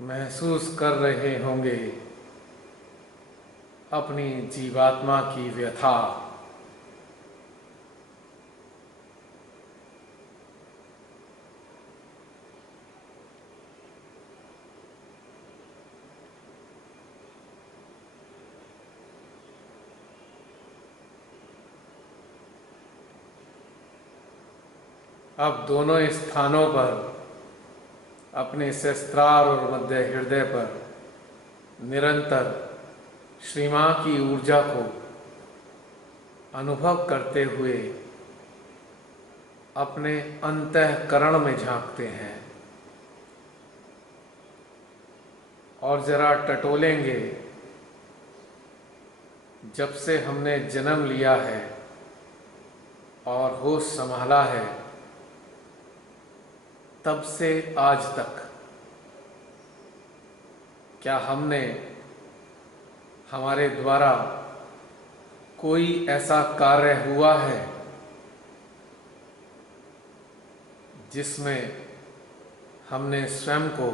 महसूस कर रहे होंगे अपनी जीवात्मा की व्यथा। अब दोनों स्थानों पर अपने सहस्त्रार और मध्य हृदय पर निरंतर श्री मां की ऊर्जा को अनुभव करते हुए अपने अंतःकरण में झांकते हैं और जरा टटोलेंगे। जब से हमने जन्म लिया है और होश संभाला है, तब से आज तक क्या हमने हमारे द्वारा कोई ऐसा कार्य हुआ है जिसमें हमने स्वयं को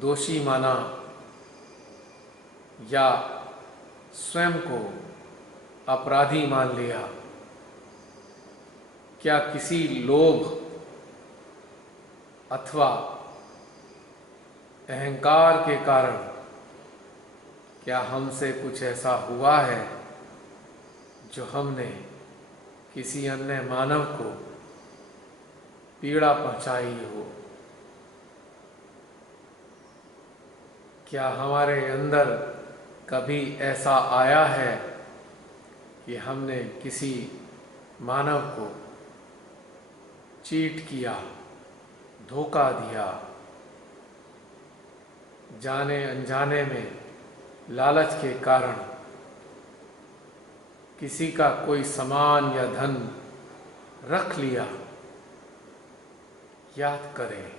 दोषी माना या स्वयं को अपराधी मान लिया? क्या किसी लोभ अथवा अहंकार के कारण क्या हमसे कुछ ऐसा हुआ है जो हमने किसी अन्य मानव को पीड़ा पहुंचाई हो? क्या हमारे अंदर कभी ऐसा आया है कि हमने किसी मानव को चीट किया, धोखा दिया, जाने अनजाने में लालच के कारण किसी का कोई सामान या धन रख लिया? याद करें।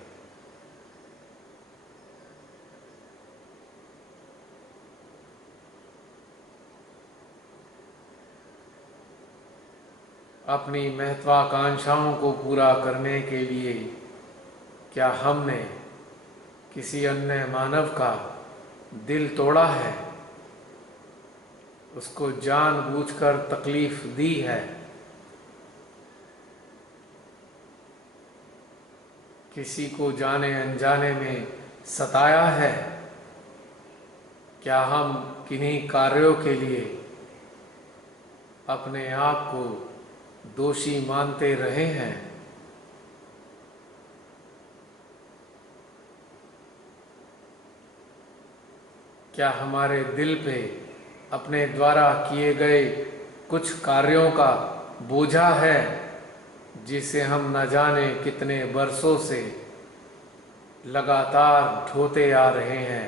अपनी महत्वाकांक्षाओं को पूरा करने के लिए क्या हमने किसी अन्य मानव का दिल तोड़ा है, उसको जानबूझकर तकलीफ दी है? किसी को जाने अनजाने में सताया है? क्या हम किन्हीं कार्यों के लिए अपने आप को दोषी मानते रहे हैं? क्या हमारे दिल पे अपने द्वारा किए गए कुछ कार्यों का बोझा है जिसे हम न जाने कितने वर्षों से लगातार ढोते आ रहे हैं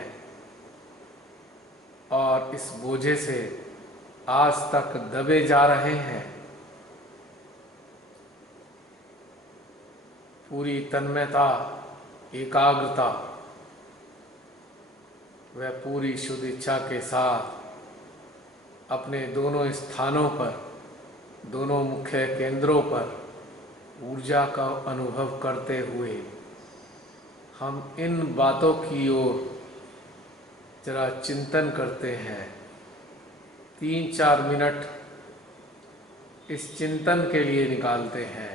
और इस बोझे से आज तक दबे जा रहे हैं? पूरी तन्मयता, एकाग्रता व पूरी शुद्ध इच्छा के साथ अपने दोनों स्थानों पर, दोनों मुख्य केंद्रों पर ऊर्जा का अनुभव करते हुए हम इन बातों की ओर जरा चिंतन करते हैं। 3-4 मिनट इस चिंतन के लिए निकालते हैं।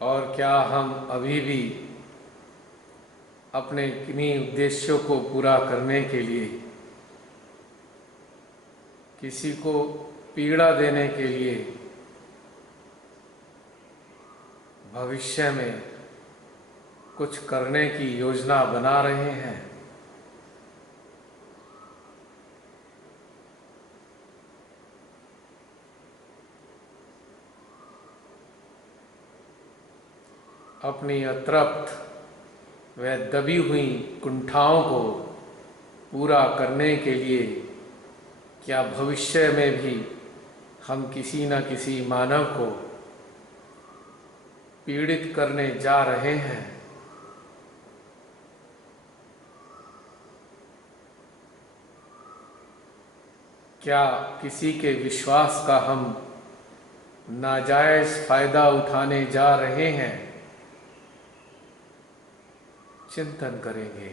और क्या हम अभी भी अपने किन्हीं उद्देश्यों को पूरा करने के लिए, किसी को पीड़ा देने के लिए भविष्य में कुछ करने की योजना बना रहे हैं? अपनी अतृप्त व दबी हुई कुंठाओं को पूरा करने के लिए क्या भविष्य में भी हम किसी न किसी मानव को पीड़ित करने जा रहे हैं? क्या किसी के विश्वास का हम नाजायज फायदा उठाने जा रहे हैं? चिंतन करेंगे।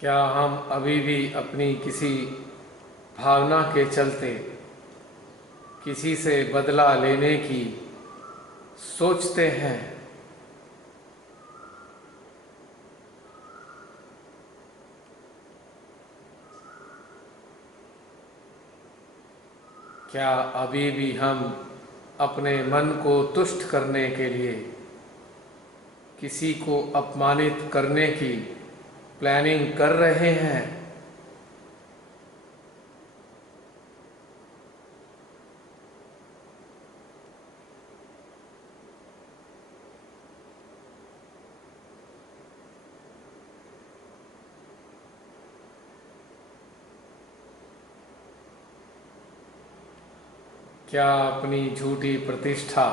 क्या हम अभी भी अपनी किसी भावना के चलते किसी से बदला लेने की सोचते हैं? क्या अभी भी हम अपने मन को तुष्ट करने के लिए किसी को अपमानित करने की प्लानिंग कर रहे हैं? क्या अपनी झूठी प्रतिष्ठा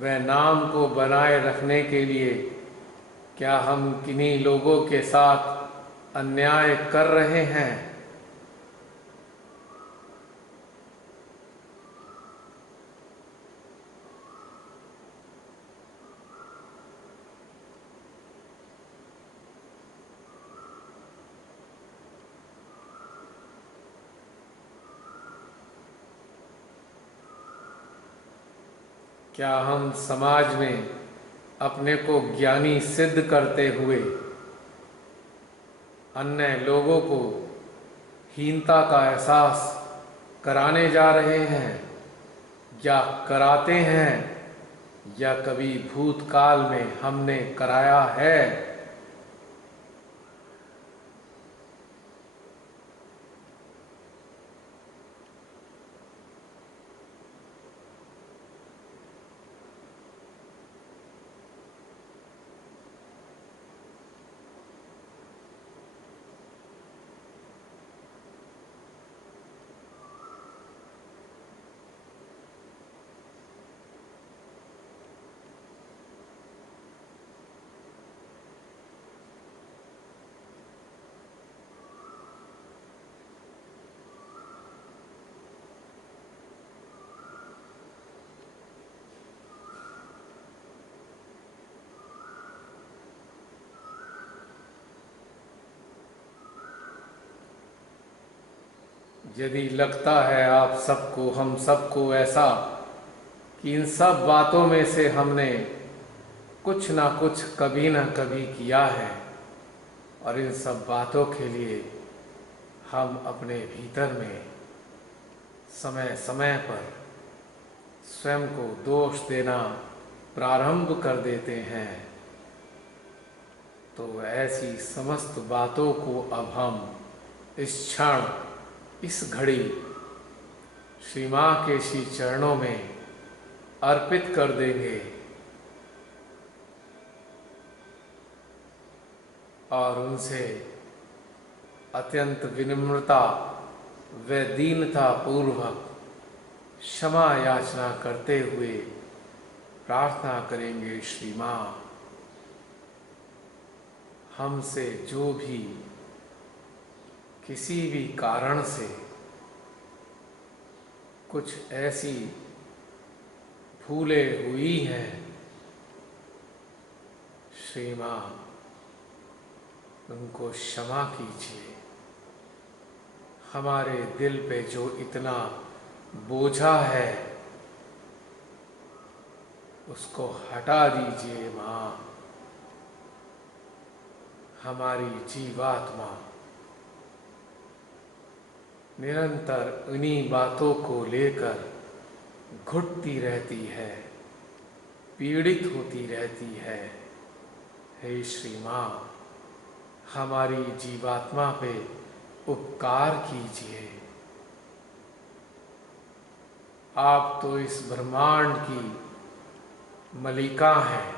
व नाम को बनाए रखने के लिए क्या हम किन्हीं लोगों के साथ अन्याय कर रहे हैं? क्या हम समाज में अपने को ज्ञानी सिद्ध करते हुए अन्य लोगों को हीनता का एहसास कराने जा रहे हैं, या कराते हैं, या कभी भूतकाल में हमने कराया है? यदि लगता है आप सबको, हम सबको ऐसा कि इन सब बातों में से हमने कुछ ना कुछ कभी ना कभी किया है, और इन सब बातों के लिए हम अपने भीतर में समय समय पर स्वयं को दोष देना प्रारंभ कर देते हैं, तो ऐसी समस्त बातों को अब हम इस क्षण, इस घड़ी श्री माँ के श्री चरणों में अर्पित कर देंगे और उनसे अत्यंत विनम्रता व दीनता पूर्वक क्षमा याचना करते हुए प्रार्थना करेंगे। श्री माँ, हमसे जो भी किसी भी कारण से कुछ ऐसी भूलें हुई हैं, श्री माँ उनको क्षमा कीजिए। हमारे दिल पे जो इतना बोझा है उसको हटा दीजिए माँ। हमारी जीवात्मा निरंतर उन्हीं बातों को लेकर घुटती रहती है, पीड़ित होती रहती है। हे श्री माँ, हमारी जीवात्मा पे उपकार कीजिए। आप तो इस ब्रह्मांड की मलिका हैं,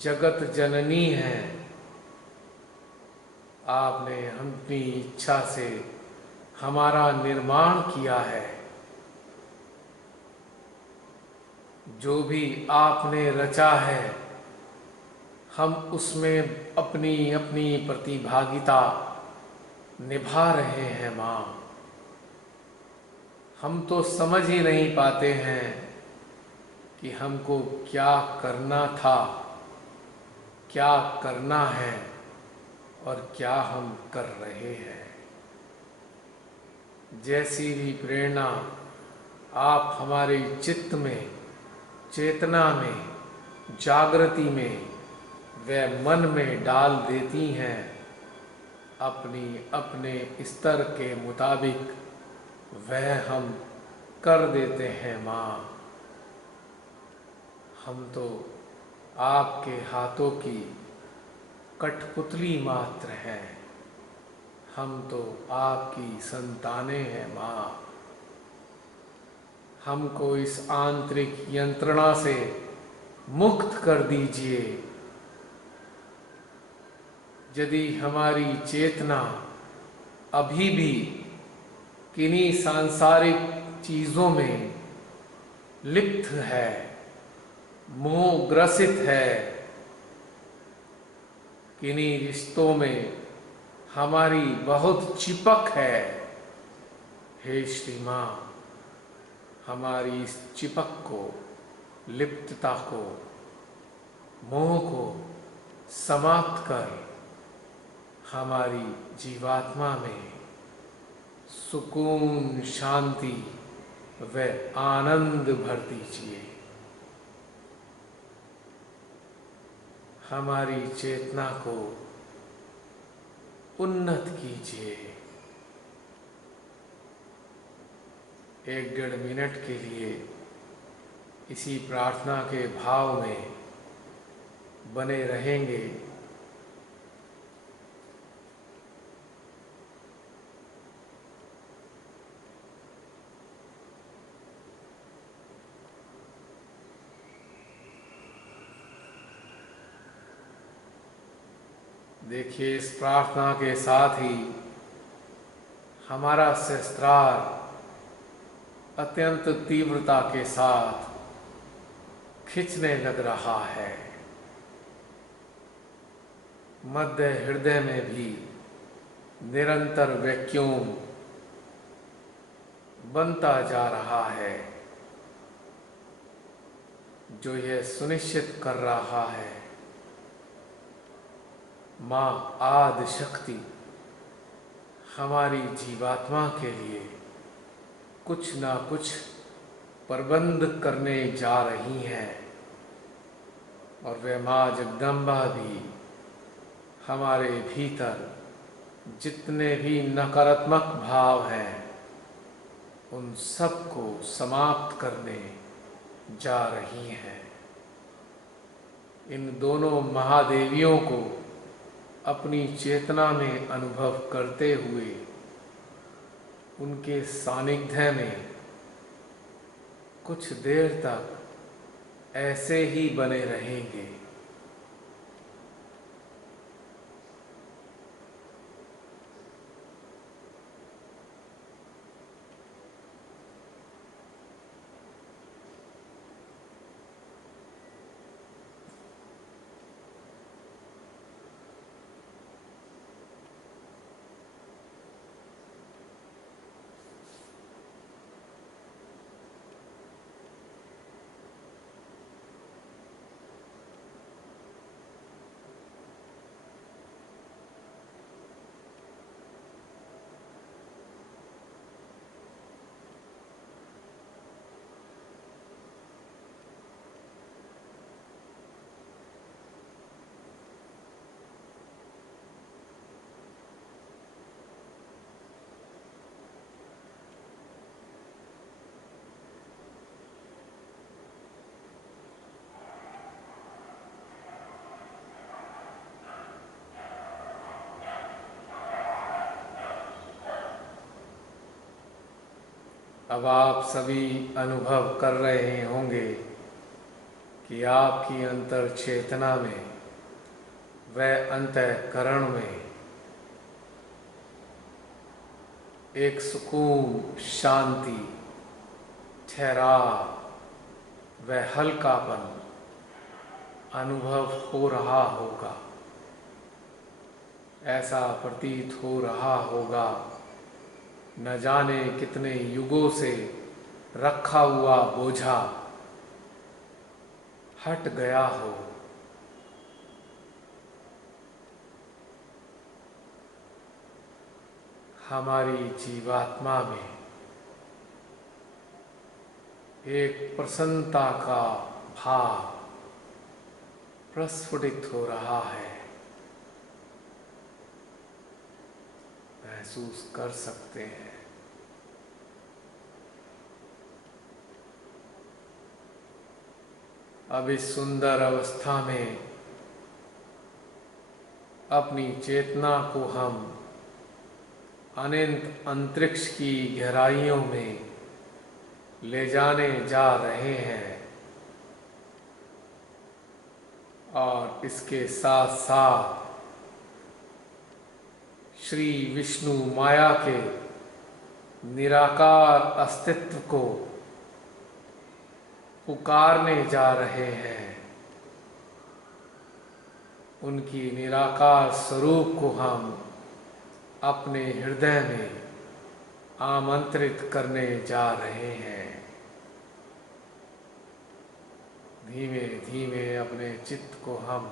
जगत जननी हैं। आपने अपनी इच्छा से हमारा निर्माण किया है। जो भी आपने रचा है, हम उसमें अपनी अपनी प्रतिभागिता निभा रहे हैं माँ। हम तो समझ ही नहीं पाते हैं कि हमको क्या करना था, क्या करना है और क्या हम कर रहे हैं। जैसी भी प्रेरणा आप हमारे चित्त में, चेतना में, जागृति में व मन में डाल देती हैं, अपनी अपने स्तर के मुताबिक वह हम कर देते हैं माँ। हम तो आपके हाथों की कठपुतली मात्र हैं। हम तो आपकी संतानें हैं माँ। हमको इस आंतरिक यंत्रणा से मुक्त कर दीजिए। यदि हमारी चेतना अभी भी किन्हीं सांसारिक चीजों में लिप्त है, मोह ग्रसित है, किन्हीं रिश्तों में हमारी बहुत चिपक है, हे श्री माँ, हमारी इस चिपक को, लिप्तता को, मोह को समाप्त कर हमारी जीवात्मा में सुकून, शांति व आनंद भर दीजिए। हमारी चेतना को उन्नत कीजिए। 1-1.5 मिनट के लिए इसी प्रार्थना के भाव में बने रहेंगे। देखिए, इस प्रार्थना के साथ ही हमारा सहस्त्रार अत्यंत तीव्रता के साथ खिंचने लग रहा है। मध्य हृदय में भी निरंतर वैक्यूम बनता जा रहा है, जो यह सुनिश्चित कर रहा है माँ आदि शक्ति हमारी जीवात्मा के लिए कुछ ना कुछ प्रबंध करने जा रही हैं। और वह माँ जगदम्बा भी हमारे भीतर जितने भी नकारात्मक भाव हैं, उन सब को समाप्त करने जा रही हैं। इन दोनों महादेवियों को अपनी चेतना में अनुभव करते हुए उनके सानिध्य में कुछ देर तक ऐसे ही बने रहेंगे। अब आप सभी अनुभव कर रहे होंगे कि आपकी अंतर चेतना में व अंतःकरण में एक सुकून, शांति, ठहराव व हल्कापन अनुभव हो रहा होगा। ऐसा प्रतीत हो रहा होगा न जाने कितने युगों से रखा हुआ बोझा हट गया हो। हमारी जीवात्मा में एक प्रसन्नता का भाव प्रस्फुटित हो रहा है, महसूस कर सकते हैं। अब इस सुंदर अवस्था में अपनी चेतना को हम अनंत अंतरिक्ष की गहराइयों में ले जाने जा रहे हैं और इसके साथ साथ श्री विष्णु माया के निराकार अस्तित्व को पुकारने जा रहे हैं। उनकी निराकार स्वरूप को हम अपने हृदय में आमंत्रित करने जा रहे हैं। धीमे धीमे अपने चित्त को हम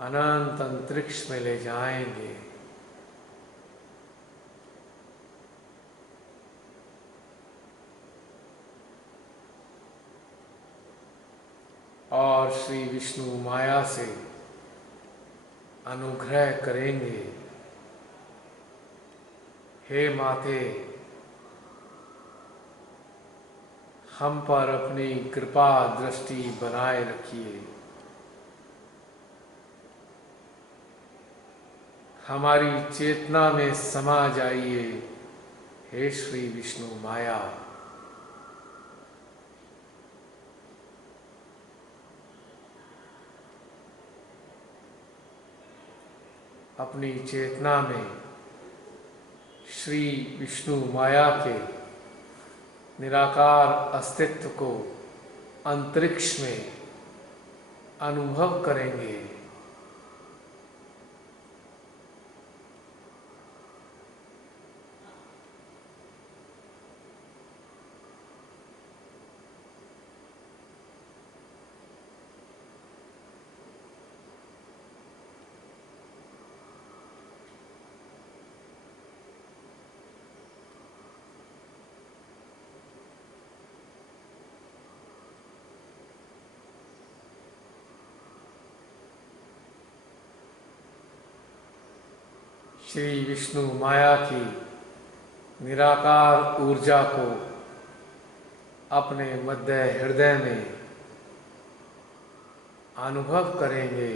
अनंत अंतरिक्ष में ले जाएंगे। और श्री विष्णु माया से अनुग्रह करेंगे, हे माते, हम पर अपनी कृपा दृष्टि बनाए रखिए। हमारी चेतना में समा जाइए, हे श्री विष्णु माया। अपनी चेतना में श्री विष्णु माया के निराकार अस्तित्व को अंतरिक्ष में अनुभव करेंगे। श्री विष्णु माया की निराकार ऊर्जा को अपने मध्य हृदय में अनुभव करेंगे,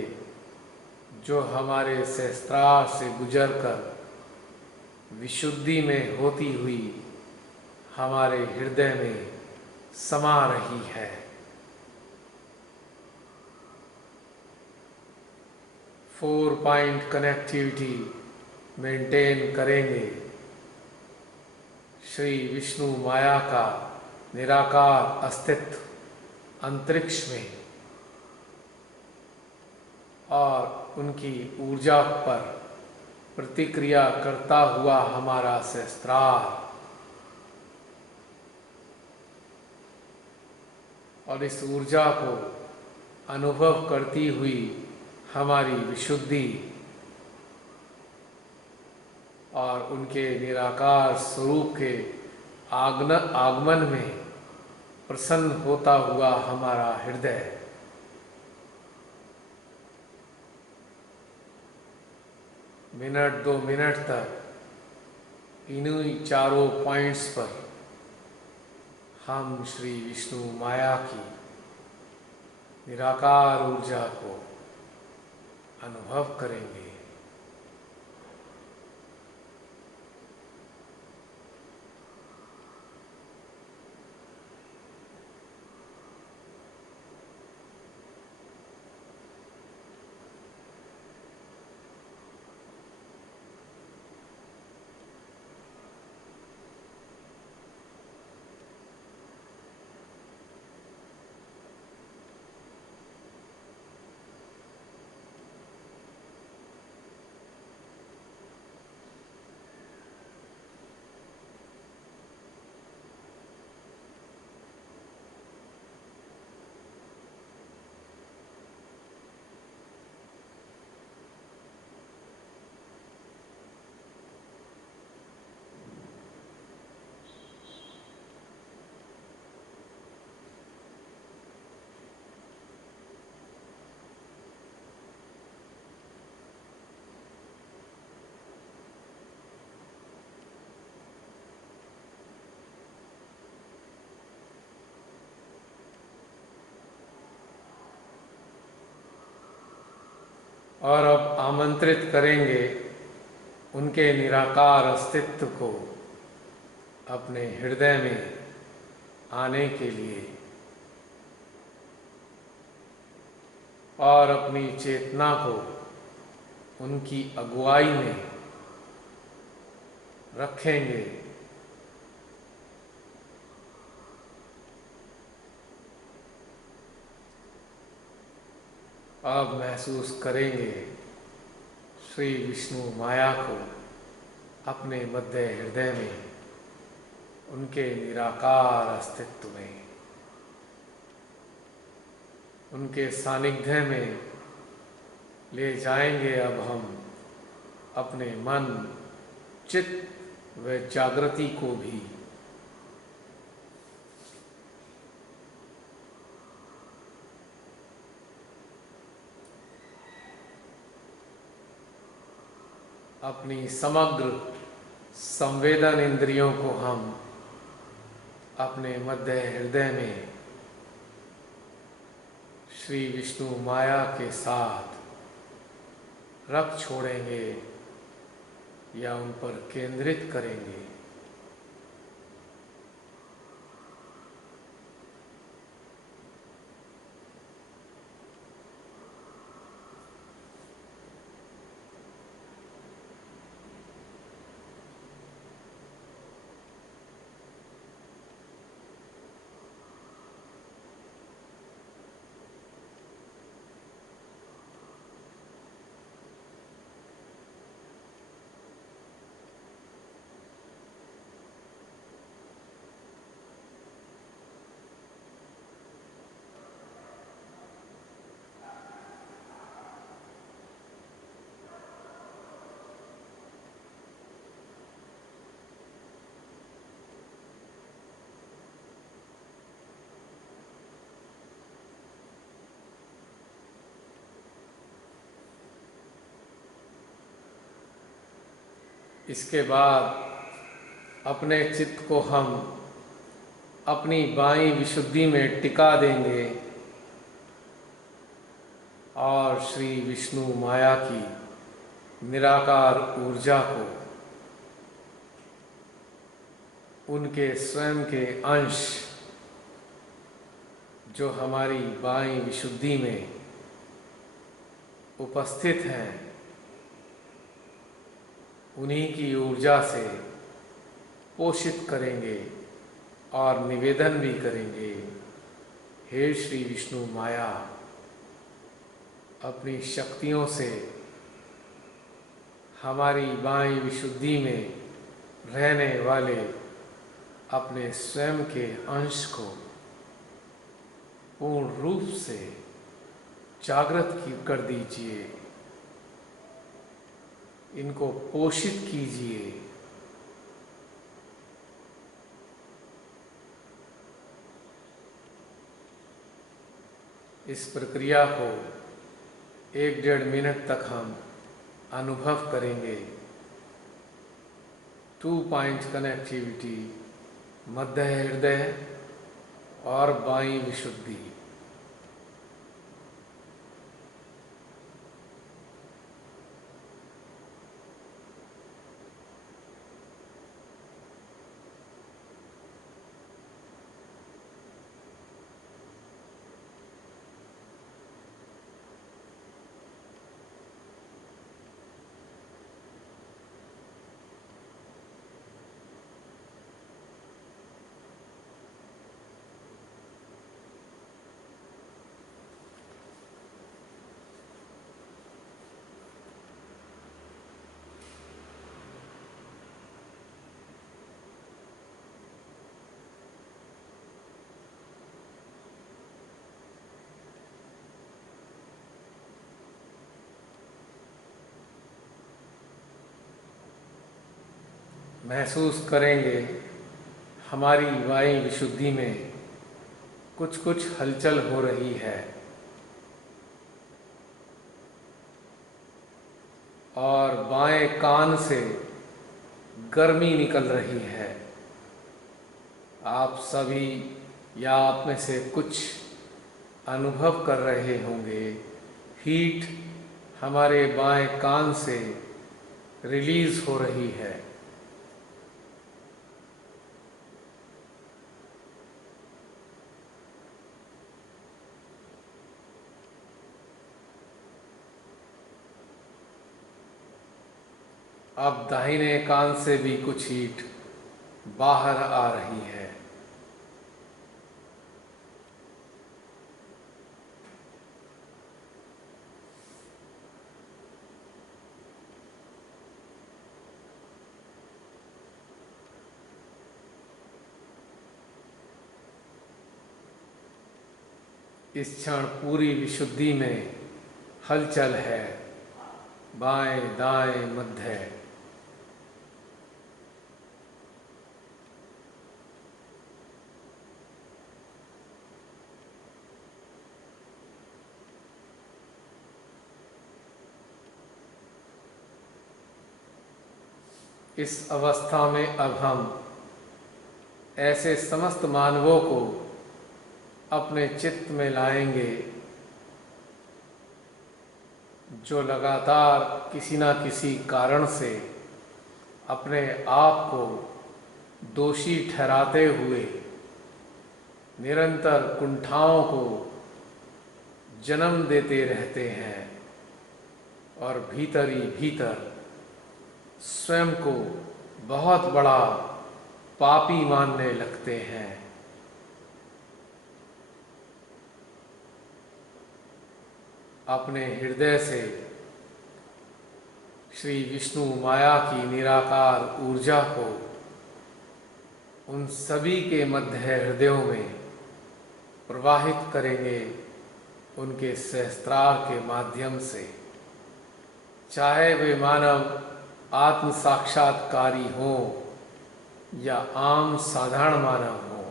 जो हमारे सहस्त्रार से गुजरकर विशुद्धि में होती हुई हमारे हृदय में समा रही है। 4 पॉइंट कनेक्टिविटी मेंटेन करेंगे। श्री विष्णु माया का निराकार अस्तित्व अंतरिक्ष में और उनकी ऊर्जा पर प्रतिक्रिया करता हुआ हमारा सहस्त्रार, और इस ऊर्जा को अनुभव करती हुई हमारी विशुद्धि और उनके निराकार स्वरूप के आगमन में प्रसन्न होता हुआ हमारा हृदय मिनट 2 मिनट तक इन्हीं चारों पॉइंट्स पर हम श्री विष्णु माया की निराकार ऊर्जा को अनुभव करेंगे। और अब आमंत्रित करेंगे उनके निराकार अस्तित्व को अपने हृदय में आने के लिए और अपनी चेतना को उनकी अगुवाई में रखेंगे। अब महसूस करेंगे श्री विष्णु माया को अपने मध्य हृदय में, उनके निराकार अस्तित्व में, उनके सानिध्य में ले जाएंगे। अब हम अपने मन, चित्त व जागृति को भी अपनी समग्र संवेदन इंद्रियों को हम अपने मध्य हृदय में श्री विष्णु माया के साथ रख छोड़ेंगे या उन पर केंद्रित करेंगे। इसके बाद अपने चित्त को हम अपनी बाईं विशुद्धि में टिका देंगे और श्री विष्णु माया की निराकार ऊर्जा को उनके स्वयं के अंश जो हमारी बाईं विशुद्धि में उपस्थित हैं, उन्हीं की ऊर्जा से पोषित करेंगे और निवेदन भी करेंगे। हे श्री विष्णु माया, अपनी शक्तियों से हमारी बाईं विशुद्धि में रहने वाले अपने स्वयं के अंश को पूर्ण रूप से जागृत कर दीजिए, इनको पोषित कीजिए। इस प्रक्रिया को 1-1.5 मिनट तक हम अनुभव करेंगे। 2 पॉइंट कनेक्टिविटी, मध्य हृदय और बाईं विशुद्धि। महसूस करेंगे हमारी बाईं विशुद्धि में कुछ कुछ हलचल हो रही है और बाएं कान से गर्मी निकल रही है। आप सभी या आप में से कुछ अनुभव कर रहे होंगे, हीट हमारे बाएं कान से रिलीज हो रही है। अब दाहिने कान से भी कुछ हीट बाहर आ रही है। इस क्षण पूरी विशुद्धि में हलचल है, बाएं दाएं मध्य। इस अवस्था में अब हम ऐसे समस्त मानवों को अपने चित्त में लाएंगे जो लगातार किसी न किसी कारण से अपने आप को दोषी ठहराते हुए निरंतर कुंठाओं को जन्म देते रहते हैं और भीतर ही भीतर स्वयं को बहुत बड़ा पापी मानने लगते हैं। अपने हृदय से श्री विष्णु माया की निराकार ऊर्जा को उन सभी के मध्य हृदयों में प्रवाहित करेंगे, उनके सहस्त्रार के माध्यम से। चाहे वे मानव आत्म साक्षात्कारी हो या आम साधारण मानव हो,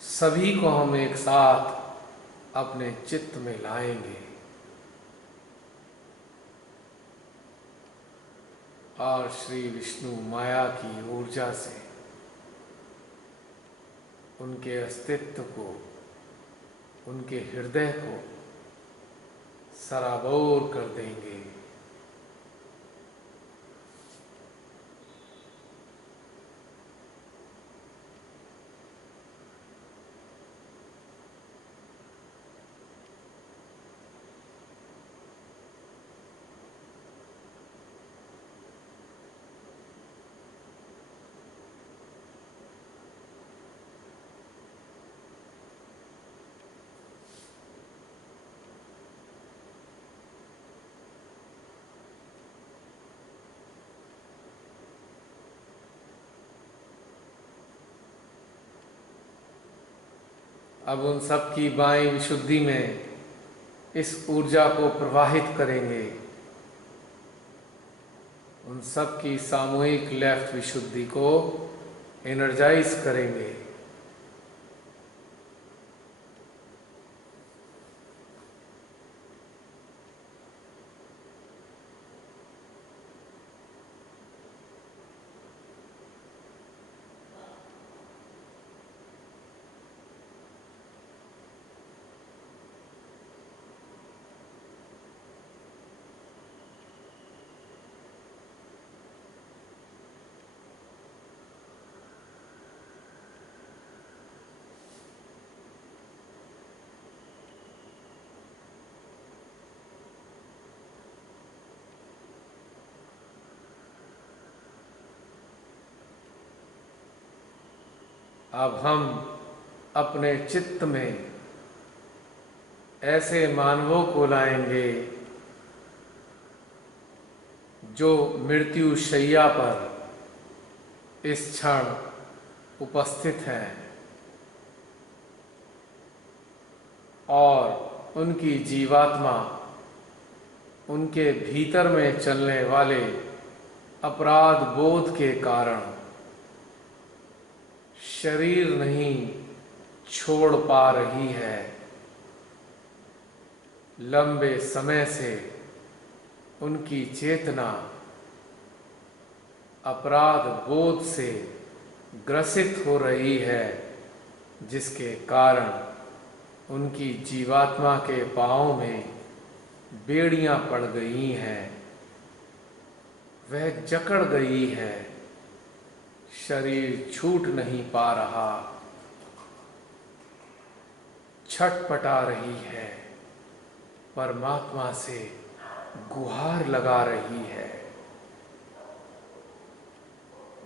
सभी को हम एक साथ अपने चित्त में लाएंगे और श्री विष्णु माया की ऊर्जा से उनके अस्तित्व को, उनके हृदय को सराबोर कर देंगे। अब उन सब की बाएं विशुद्धि में इस ऊर्जा को प्रवाहित करेंगे। उन सब की सामूहिक लेफ्ट विशुद्धि को एनर्जाइज करेंगे। अब हम अपने चित्त में ऐसे मानवों को लाएंगे जो मृत्यु शैया पर इस क्षण उपस्थित हैं और उनकी जीवात्मा उनके भीतर में चलने वाले अपराध बोध के कारण शरीर नहीं छोड़ पा रही है। लंबे समय से उनकी चेतना अपराध बोध से ग्रसित हो रही है, जिसके कारण उनकी जीवात्मा के पांवों में बेड़ियां पड़ गई हैं। वह जकड़ गई है, शरीर छूट नहीं पा रहा, छटपटा रही है, परमात्मा से गुहार लगा रही है।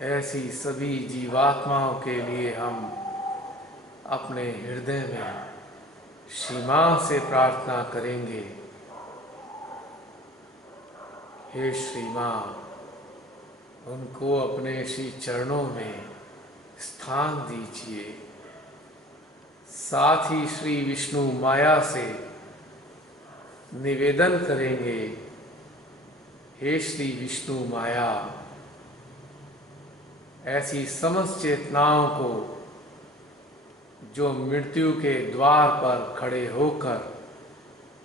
ऐसी सभी जीवात्माओं के लिए हम अपने हृदय में श्री मां से प्रार्थना करेंगे। हे श्री मां, उनको अपने श्री चरणों में स्थान दीजिए। साथ ही श्री विष्णु माया से निवेदन करेंगे, हे श्री विष्णु माया, ऐसी समस्त चेतनाओं को जो मृत्यु के द्वार पर खड़े होकर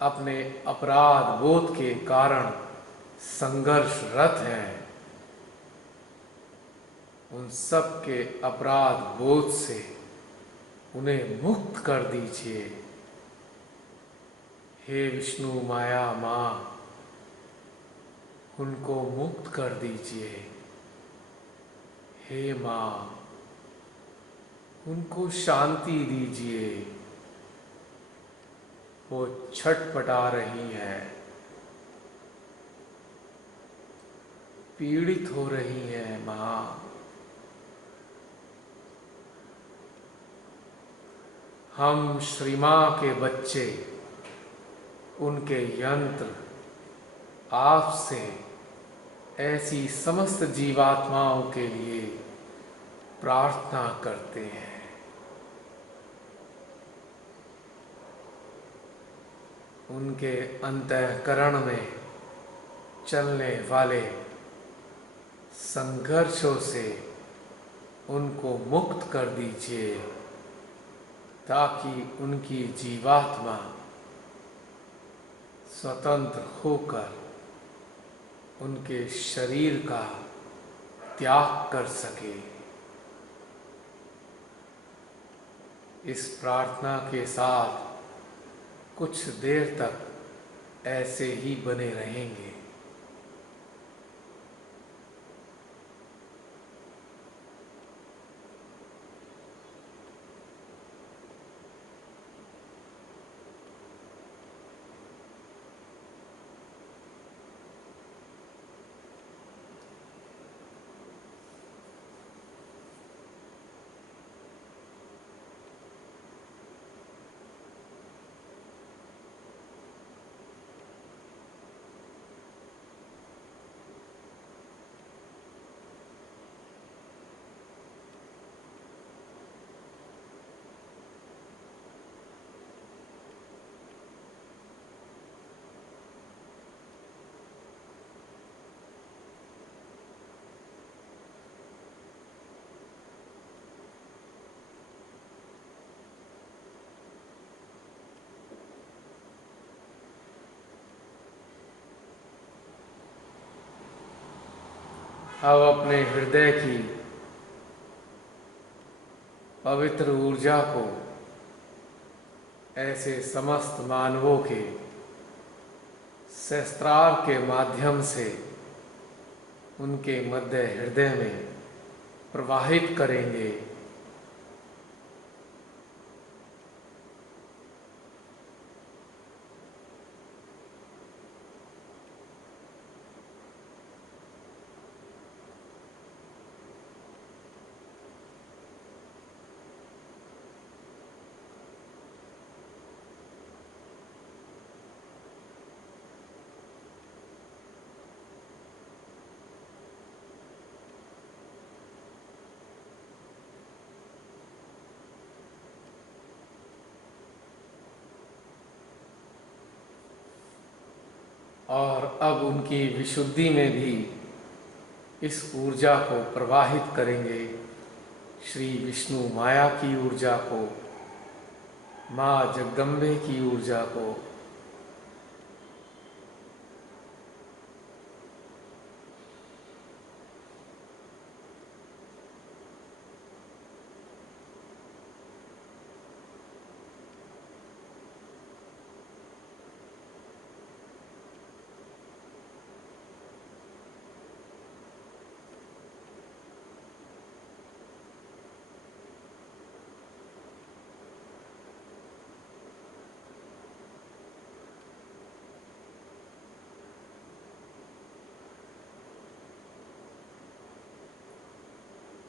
अपने अपराध बोध के कारण संघर्षरत हैं, उन सब के अपराध बोध से उन्हें मुक्त कर दीजिए। हे विष्णु माया मां, उनको मुक्त कर दीजिए। हे मां, उनको शांति दीजिए। वो छटपटा रही है, पीड़ित हो रही है मां। हम श्री मां के बच्चे, उनके यंत्र आपसे ऐसी समस्त जीवात्माओं के लिए प्रार्थना करते हैं। उनके अंतःकरण में चलने वाले संघर्षों से उनको मुक्त कर दीजिए, ताकि उनकी जीवात्मा स्वतंत्र होकर उनके शरीर का त्याग कर सके। इस प्रार्थना के साथ कुछ देर तक ऐसे ही बने रहेंगे। अब अपने हृदय की पवित्र ऊर्जा को ऐसे समस्त मानवों के शस्त्रार के माध्यम से उनके मध्य हृदय में प्रवाहित करेंगे। और अब उनकी विशुद्धि में भी इस ऊर्जा को प्रवाहित करेंगे, श्री विष्णु माया की ऊर्जा को, माँ जगदम्बे की ऊर्जा को।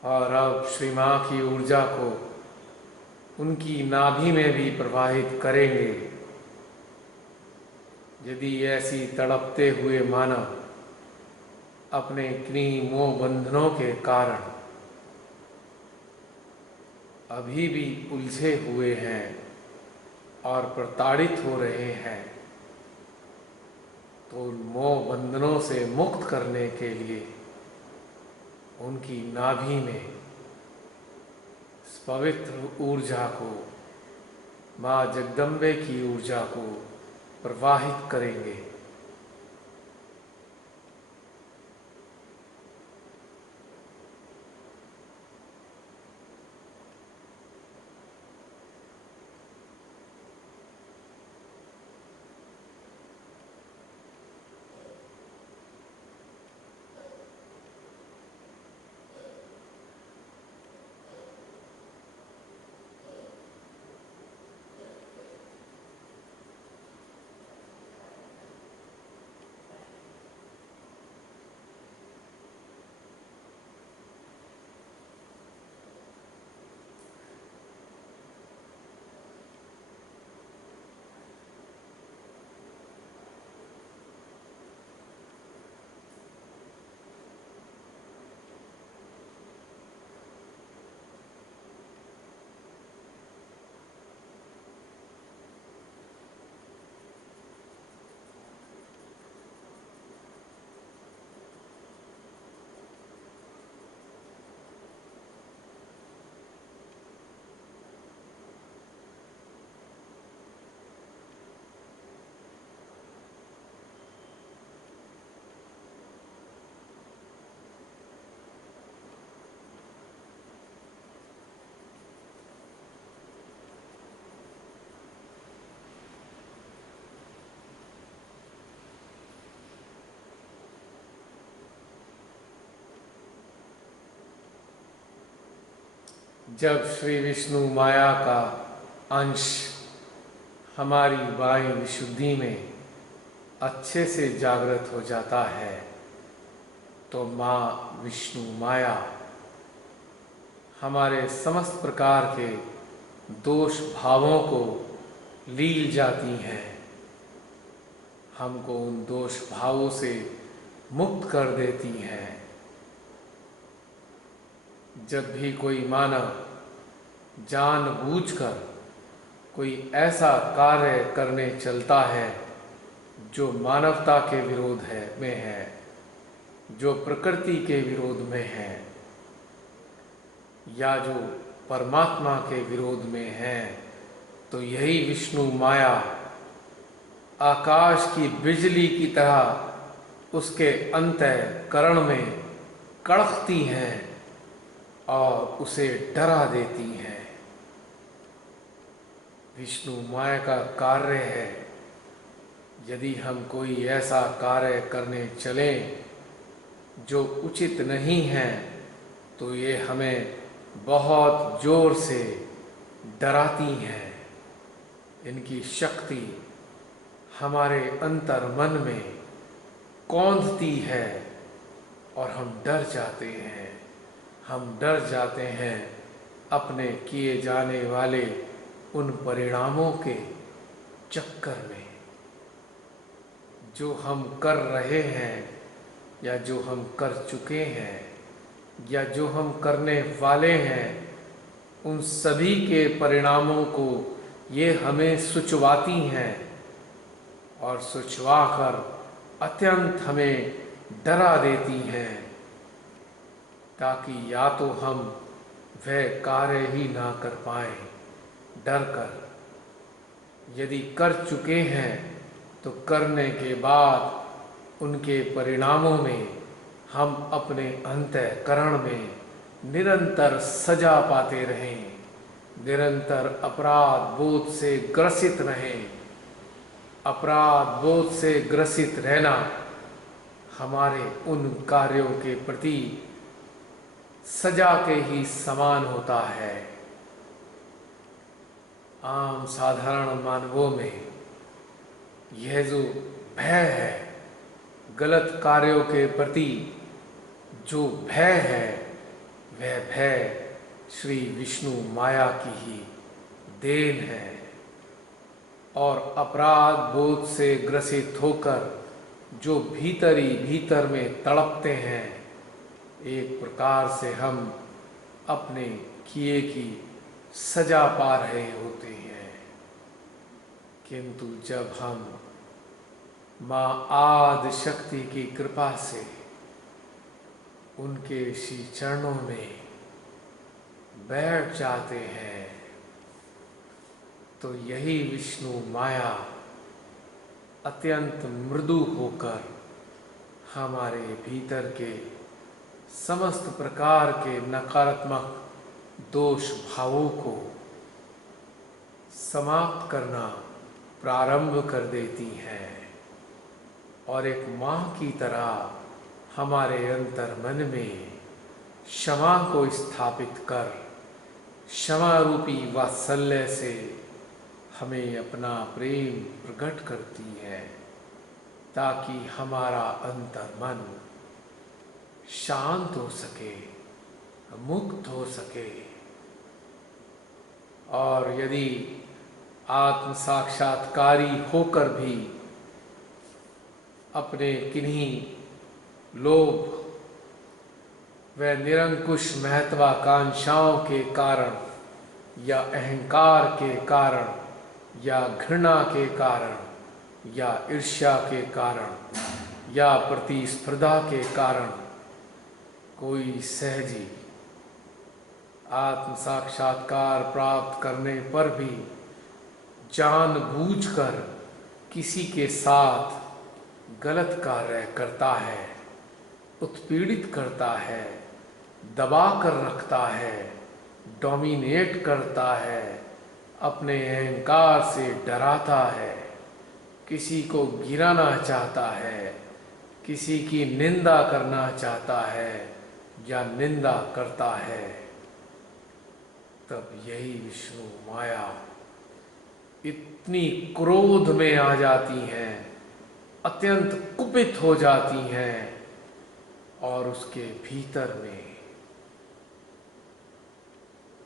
और अब श्री माँ की ऊर्जा को उनकी नाभि में भी प्रवाहित करेंगे। यदि ऐसी तड़पते हुए मानव अपने किन्हीं मोह बंधनों के कारण अभी भी उलझे हुए हैं और प्रताड़ित हो रहे हैं, तो उन मोह बंधनों से मुक्त करने के लिए उनकी नाभि में इस पवित्र ऊर्जा को, माँ जगदम्बे की ऊर्जा को प्रवाहित करेंगे। जब श्री विष्णु माया का अंश हमारी वायु विशुद्धि में अच्छे से जागृत हो जाता है, तो माँ विष्णु माया हमारे समस्त प्रकार के दोष भावों को लील जाती हैं, हमको उन दोष भावों से मुक्त कर देती हैं। जब भी कोई मानव जानबूझकर कोई ऐसा कार्य करने चलता है जो मानवता के विरोध में है, जो प्रकृति के विरोध में है, या जो परमात्मा के विरोध में है, तो यही विष्णु माया आकाश की बिजली की तरह उसके अंतःकरण में कड़कती हैं और उसे डरा देती हैं। विष्णु माया का कार्य है, यदि हम कोई ऐसा कार्य करने चलें जो उचित नहीं है तो ये हमें बहुत जोर से डराती हैं। इनकी शक्ति हमारे अंतर मन में कौंधती है और हम डर जाते हैं। हम डर जाते हैं अपने किए जाने वाले उन परिणामों के चक्कर में। जो हम कर रहे हैं या जो हम कर चुके हैं या जो हम करने वाले हैं, उन सभी के परिणामों को ये हमें सुचवाती हैं और सुचवाकर अत्यंत हमें डरा देती हैं, ताकि या तो हम वह कार्य ही ना कर पाएं डर कर। यदि कर चुके हैं तो करने के बाद उनके परिणामों में हम अपने अंतःकरण में निरंतर सजा पाते रहें, निरंतर अपराध बोध से ग्रसित रहें। अपराध बोध से ग्रसित रहना हमारे उन कार्यों के प्रति सजा के ही समान होता है। आम साधारण मानवों में यह जो भय है, गलत कार्यों के प्रति जो भय है, वह भय श्री विष्णु माया की ही देन है। और अपराध बोध से ग्रसित होकर जो भीतर ही भीतर में तड़पते हैं, एक प्रकार से हम अपने किए की सजा पा रहे होते हैं। किंतु जब हम माँ आदि शक्ति की कृपा से उनके श्री चरणों में बैठ जाते हैं, तो यही विष्णु माया अत्यंत मृदु होकर हमारे भीतर के समस्त प्रकार के नकारात्मक दोष भावों को समाप्त करना प्रारंभ कर देती हैं और एक माँ की तरह हमारे अंतर मन में क्षमा को स्थापित कर क्षमा रूपी वात्सल्य से हमें अपना प्रेम प्रकट करती है, ताकि हमारा अंतर मन शांत हो सके, मुक्त हो सके। और यदि आत्म साक्षात्कारी होकर भी अपने किन्हीं लोभ व निरंकुश महत्वाकांक्षाओं के कारण या अहंकार के कारण या घृणा के कारण या ईर्ष्या के कारण या प्रतिस्पर्धा के कारण कोई सहजी आत्म साक्षात्कार प्राप्त करने पर भी जानबूझकर किसी के साथ गलत कार्य करता है, उत्पीड़ित करता है, दबा कर रखता है, डोमिनेट करता है, अपने अहंकार से डराता है, किसी को गिराना चाहता है, किसी की निंदा करना चाहता है या निंदा करता है, तब यही विष्णु माया इतनी क्रोध में आ जाती हैं, अत्यंत कुपित हो जाती हैं और उसके भीतर में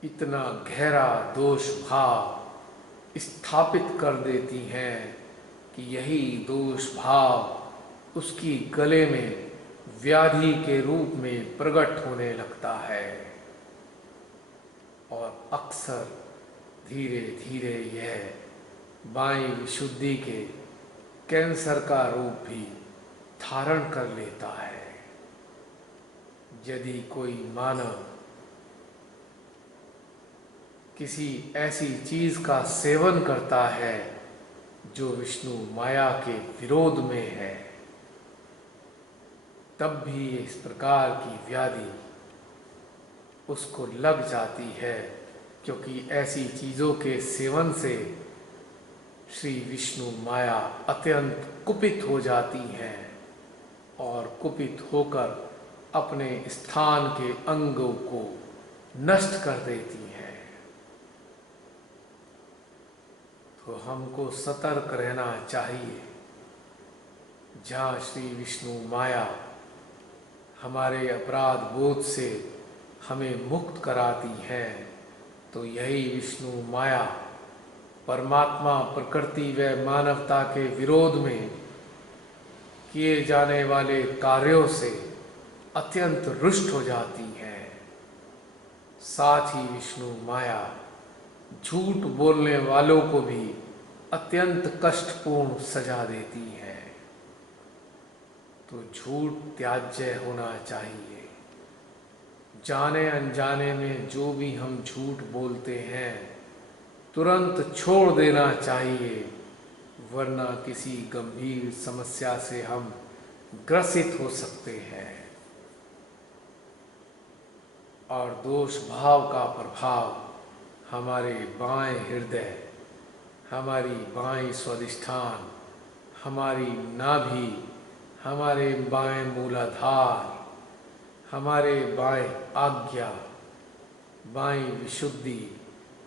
इतना गहरा दोष भाव स्थापित कर देती हैं कि यही दोष भाव उसकी गले में व्याधि के रूप में प्रकट होने लगता है और अक्सर धीरे धीरे यह बाईं विशुद्धि के कैंसर का रूप भी धारण कर लेता है। यदि कोई मानव किसी ऐसी चीज का सेवन करता है जो विष्णु माया के विरोध में है, तब भी इस प्रकार की व्याधि उसको लग जाती है, क्योंकि ऐसी चीज़ों के सेवन से श्री विष्णु माया अत्यंत कुपित हो जाती हैं और कुपित होकर अपने स्थान के अंगों को नष्ट कर देती हैं। तो हमको सतर्क रहना चाहिए। जहाँ श्री विष्णु माया हमारे अपराध बोध से हमें मुक्त कराती है, तो यही विष्णु माया परमात्मा, प्रकृति व मानवता के विरोध में किए जाने वाले कार्यों से अत्यंत रुष्ट हो जाती है। साथ ही विष्णु माया झूठ बोलने वालों को भी अत्यंत कष्टपूर्ण सजा देती है। तो झूठ त्याज्य होना चाहिए। जाने अनजाने में जो भी हम झूठ बोलते हैं तुरंत छोड़ देना चाहिए, वरना किसी गंभीर समस्या से हम ग्रसित हो सकते हैं। और दोष भाव का प्रभाव हमारे बाएं हृदय, हमारी बाएं स्वादिष्ठान, हमारी नाभि, हमारे बाएं मूलाधार, हमारे बाएं आज्ञा, बाएं विशुद्धि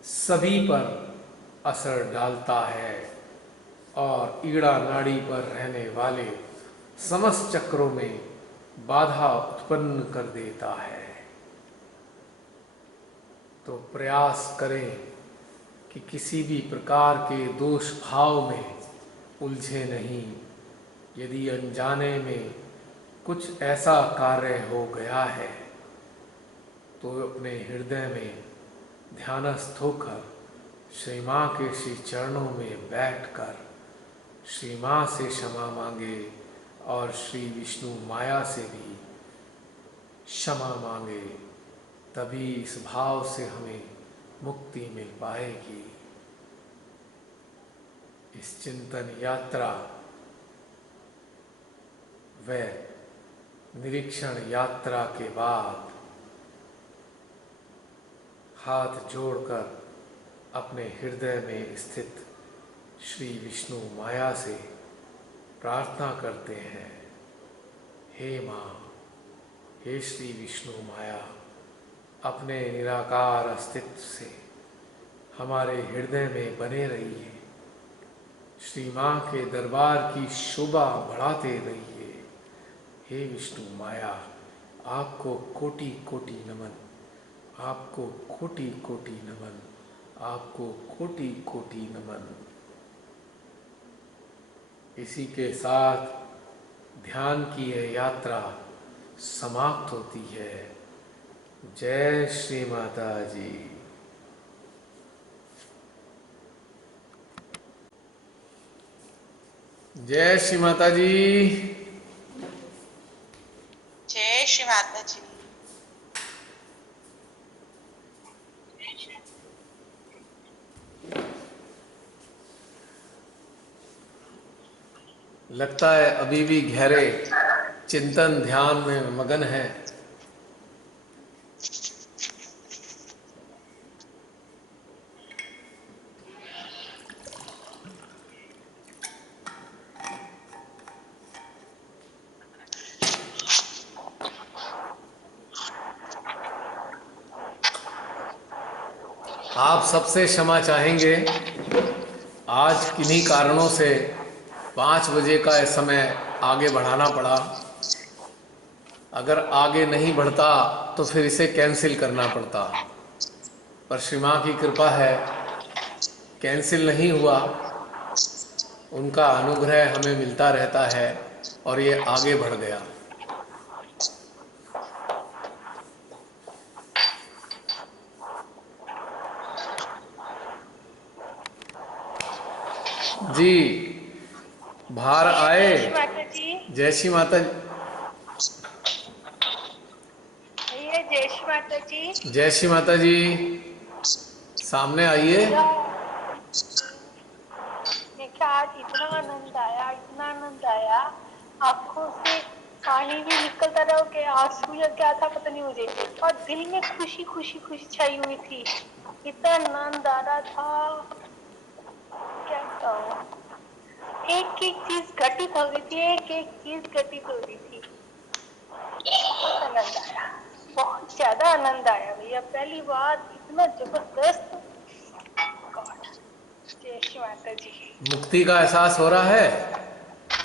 सभी पर असर डालता है और ईड़ा नाड़ी पर रहने वाले समस्त चक्रों में बाधा उत्पन्न कर देता है। तो प्रयास करें कि किसी भी प्रकार के दोष भाव में उलझे नहीं। यदि अनजाने में कुछ ऐसा कार्य हो गया है तो अपने हृदय में ध्यानस्थ होकर श्री माँ के श्री चरणों में बैठकर श्री माँ से क्षमा मांगे और श्री विष्णु माया से भी क्षमा मांगे, तभी इस भाव से हमें मुक्ति मिल पाएगी। इस चिंतन यात्रा व निरीक्षण यात्रा के बाद हाथ जोड़कर अपने हृदय में स्थित श्री विष्णु माया से प्रार्थना करते हैं, हे माँ, हे श्री विष्णु माया, अपने निराकार अस्तित्व से हमारे हृदय में बने रहिए। श्री माँ के दरबार की शोभा बढ़ाते रहिए। हे विष्णु माया, आपको कोटि कोटि नमन, आपको कोटि कोटि नमन, आपको कोटि कोटि नमन। इसी के साथ ध्यान की यह यात्रा समाप्त होती है। जय श्री माता जी। जय श्री माता जी। जय श्री माता जी। लगता है अभी भी गहरे चिंतन ध्यान में मगन है। आप सबसे क्षमा चाहेंगे, आज किन्हीं कारणों से 5 बजे का यह समय आगे बढ़ाना पड़ा। अगर आगे नहीं बढ़ता तो फिर इसे कैंसिल करना पड़ता, पर श्री माँ की कृपा है, कैंसिल नहीं हुआ। उनका अनुग्रह हमें मिलता रहता है और ये आगे बढ़ गया। जी, बाहर आए। जय श्री माता जी। जय श्री माता जी। जय श्री माता जी। सामने आइए। आज इतना आनंद आया, इतना आनंद आया, आंखों से पानी भी निकल निकलता रहा कि आंसू या क्या था पता नहीं मुझे, और दिल में खुशी खुशी खुशी छाई हुई थी, इतना आनंद आ रहा था, क्या कहूँ। एक एक चीज घटित हो रही थी, एक एक चीज घटित हो रही थी, बहुत आनंद आया, बहुत ज्यादा आनंद आया भैया, पहली बार इतना जबरदस्त। गॉड, जय श्री माता जी। मुक्ति का एहसास हो रहा है,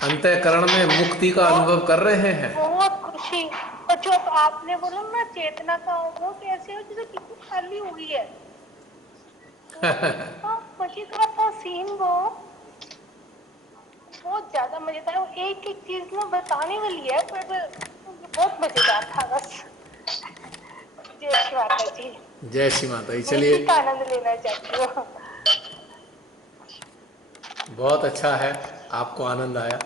अंतःकरण में मुक्ति का अनुभव कर रहे हैं। बहुत खुशी। और जो आपने बोला ना चेतना का वो कैसे हो, जैसे बिल्कुल खाली हुई है। मजेदार था सीन वो, बहुत ज्यादा मजेदार। वो एक एक चीज ना बताने वाली है, पर बहुत मजेदार था बस। जय श्री माता जी। जय श्री माता जी। मैं चलिए, इसी का आनंद लेना चाहती हूँ। बहुत अच्छा है, आपको आनंद आया